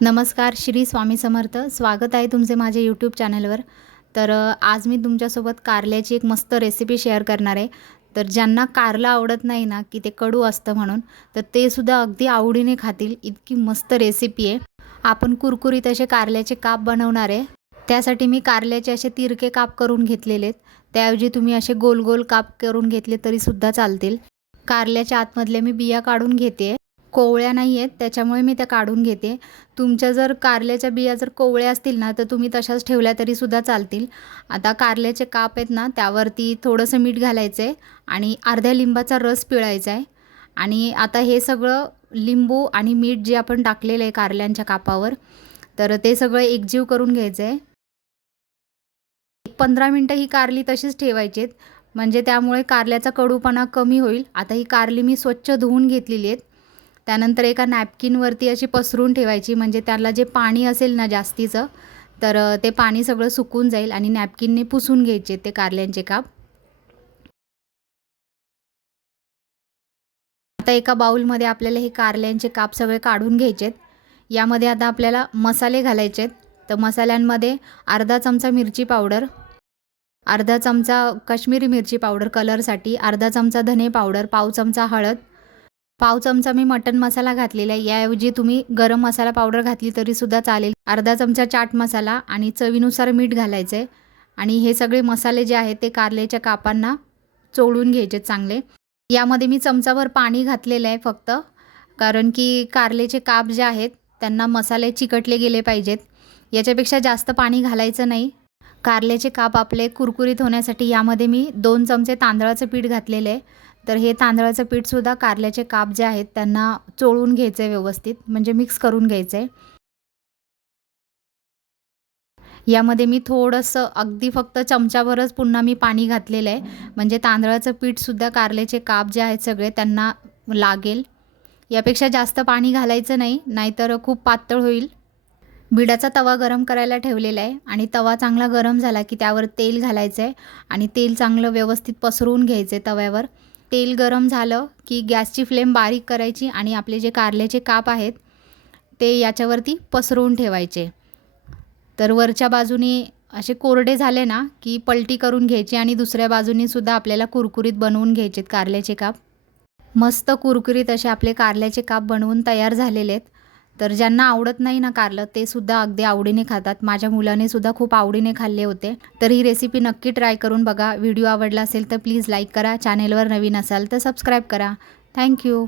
नमस्कार श्री स्वामी समर्थ. स्वागत आहे तुमचे माझ्या यूट्यूब चॅनलवर तर आज मी तुमच्यासोबत कारल्याची एक मस्त रेसिपी शेअर करणार आहे. तर ज्यांना कारलं आवडत नाही ना की ते कडू असतं म्हणून तर ते सुद्धा अगदी आवडीने खातील. इतकी मस्त रेसिपी आहे. आपण कुरकुरीत असे कारल्याचे काप बनवणार आहे. त्यासाठी मी कारल्याचे असे तिरके काप करून घेतलेले आहेत. त्याऐवजी तुम्ही असे गोल गोल काप करून घेतले तरीसुद्धा चालतील. कारल्याच्या आतमधले मी बिया काढून घेते. कोवळ्या नाही आहेत त्याच्यामुळे मी त्या काढून घेते. तुमच्या जर कारल्याच्या बिया जर कोवळ्या असतील ना तर तुम्ही तशाच ठेवल्या तरीसुद्धा चालतील. आता कारल्याचे काप आहेत ना त्यावरती थोडंसं मीठ घालायचं आहे आणि अर्ध्या लिंबाचा रस पिळायचा आहे आणि आता हे सगळं लिंबू आणि मीठ जे आपण टाकलेलं आहे कारल्यांच्या कापावर तर ते सगळं एकजीव करून घ्यायचं आहे एक पंधरा मिनटं ही कारली तशीच ठेवायची आहेत म्हणजे त्यामुळे कारल्याचा कडूपणा कमी होईल. आता ही कारली मी स्वच्छ धुवून घेतलेली आहेत. त्यानंतर एका नॅपकिनवरती अशी पसरून ठेवायची म्हणजे त्याला जे पाणी असेल ना जास्तीचं तर ते पाणी सगळं सुकून जाईल आणि नॅपकिनने पुसून घ्यायचे ते कारल्यांचे काप. आता एका बाउलमध्ये आपल्याला हे कारल्यांचे काप सगळे काढून घ्यायचे आहेत यामध्ये आता आपल्याला मसाले घालायचे आहेत तर मसाल्यांमध्ये अर्धा चमचा मिरची पावडर अर्धा चमचा काश्मीरी मिरची पावडर कलरसाठी अर्धा चमचा धने पावडर पाव चमचा हळद पाव चमचा मी मटन मसाला घातलेला आहे. याऐवजी तुम्ही गरम मसाला पावडर घातली तरीसुद्धा चालेल. अर्धा चमचा चाट मसाला आणि चवीनुसार मीठ घालायचं आहे आणि हे सगळे मसाले जे आहेत ते कारल्याच्या कापांना चोळून घ्यायचे चांगले. यामध्ये मी चमचाभर पाणी घातलेलं आहे फक्त. कारण की कारलेचे काप जे आहेत त्यांना मसाले चिकटले गेले पाहिजेत. याच्यापेक्षा जास्त पाणी घालायचं नाही. कारल्याचे काप आपले कुरकुरीत होण्यासाठी यामध्ये मी दोन चमचे तांदळाचं पीठ घातलेलं आहे. तर हे तांदळाचं पीठसुद्धा कारल्याचे काप जे आहेत त्यांना चोळून घ्यायचं आहे व्यवस्थित म्हणजे मिक्स करून घ्यायचं. आहे यामध्ये मी थोडंसं अगदी फक्त चमच्याभरच पुन्हा मी पाणी घातलेलं आहे. म्हणजे तांदळाचं पीठसुद्धा कारल्याचे काप जे आहेत सगळे त्यांना लागेल. यापेक्षा जास्त पाणी घालायचं नाही नाहीतर खूप पातळ होईल. बिडाचा तवा गरम करायला ठेवलेला आहे आणि तवा चांगला गरम झाला की त्यावर तेल घालायचं आहे आणि तेल चांगलं व्यवस्थित पसरवून घ्यायचं आहे तव्यावर. तेल गरम झालं की गॅसची फ्लेम बारीक करायची आणि आपले जे कारल्याचे काप आहेत ते याच्यावरती पसरवून ठेवायचे. तर वरच्या बाजूनी असे कोरडे झाले ना की पलटी करून घ्यायची आणि दुसऱ्या बाजूनीसुद्धा आपल्याला कुरकुरीत बनवून घ्यायचे कारल्याचे काप. मस्त कुरकुरीत असे आपले कारल्याचे काप बनवून तयार झालेले आहेत. तर ज्यांना आवडत नाही ना कारलं ते सुद्धा अगदी आवडीने खातात. माझ्या मुलाने सुद्धा खूप आवडीने खाल्ले होते. तर ही रेसिपी नक्की ट्राय करून बघा. व्हिडिओ आवडला असेल तर प्लीज लाईक करा. चॅनेलवर नवीन असाल तर सबस्क्राईब करा. थँक्यू